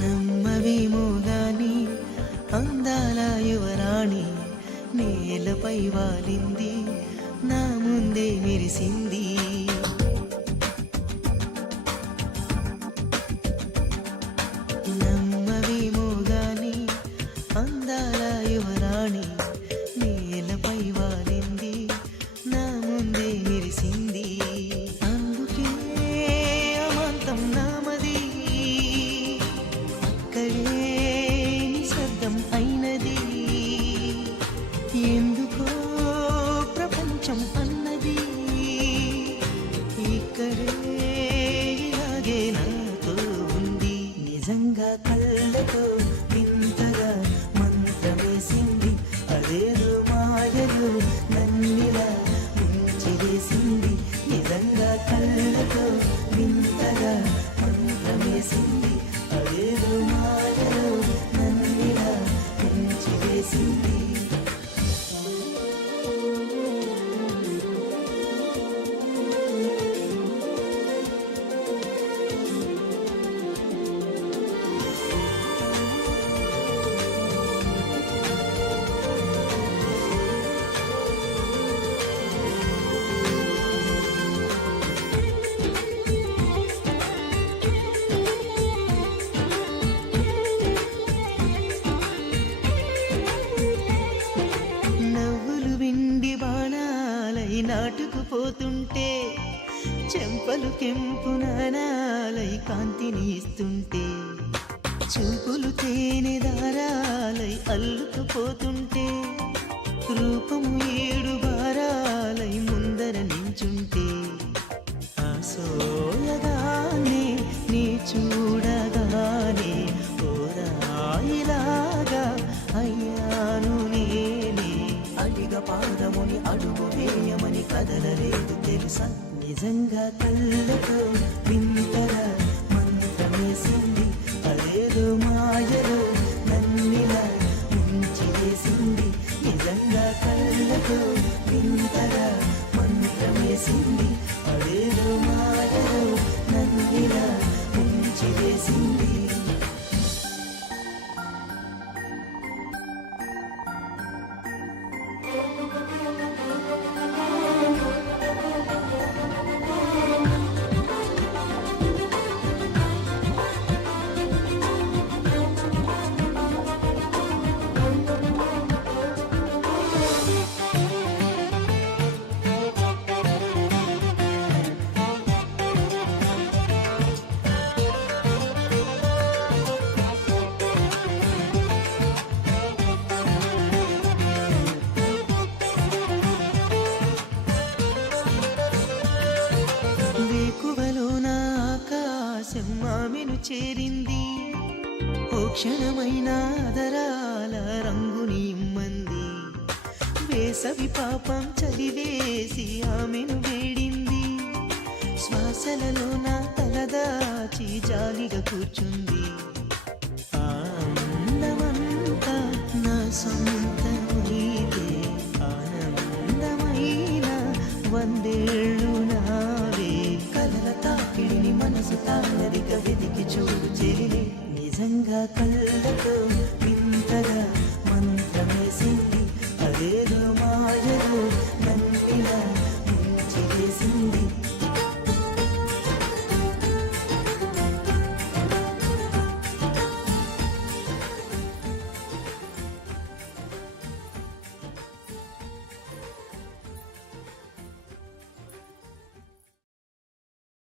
నమ్మవేమో గాని అందాల యువరాణి నేలపై వాలింది, నా ముందే మెరిసింది. నమ్మవేమో గాని అందాల యువరాణి నేలపై వాలింది, నా ముందే మెరిసింది. అందుకే అమాంతం నామది, అక్కడే నిశ్శబ్దం అయినది. ఎందుకో ప్రపంచం అన్నది ఇక్కడే ఇలాగే నాతో ఉంది. నిజంగా కళ్ళతో వింతగా మంత్రమేసింది, అదేదో మాయలో నన్నిలా ముంచివేసింది. నిజంగా కళ్ళతో వింతగా మంత్రమేసింది, అదేదో మాయలో నన్నిలా ముంచివేసింది. నాటుకుపోతుంటే చెంపలు కెంపు నానాలై కాంతిని ఇస్తుంటే, చూపులు తేనె దారాలై అల్లుకుపోతుంటే, రూపము ఏడు భారాలై ముందర నించుంటే, ఆ సోయగానే నీ చూడగానే ఓరాయిలాగా అయ్యాను నేనే. అడిగ పాదముని అడుగు వేయమని కదలలేదు తెలుసా. నిజంగా కళ్ళతో వింతగా మంత్రమేసింది, అదేదో మాయలో నన్నిలా ముంచివేసింది. నిజంగా కళ్ళతో వింతగా మంత్రమేసింది, అదేదో మాయలో నన్నిలా ముంచివేసింది. ఆమెను చేరింది, ఓ క్షణమైన ఆదరాల రంగుని ఇమ్మంది. వేసవి పాపం చదివేసి ఆమెను వేడింది, శ్వాసలలో నా తలదాచి జాలిగా కూర్చుంది. ఆనందమంతా నా సొంతమైతే ఆనందమైన వందేళ్ళు నావే. కలల తాకిడిని మనసు తానరిక వెతికి చూడు చెలిని, నిజంగా కళ్ళతో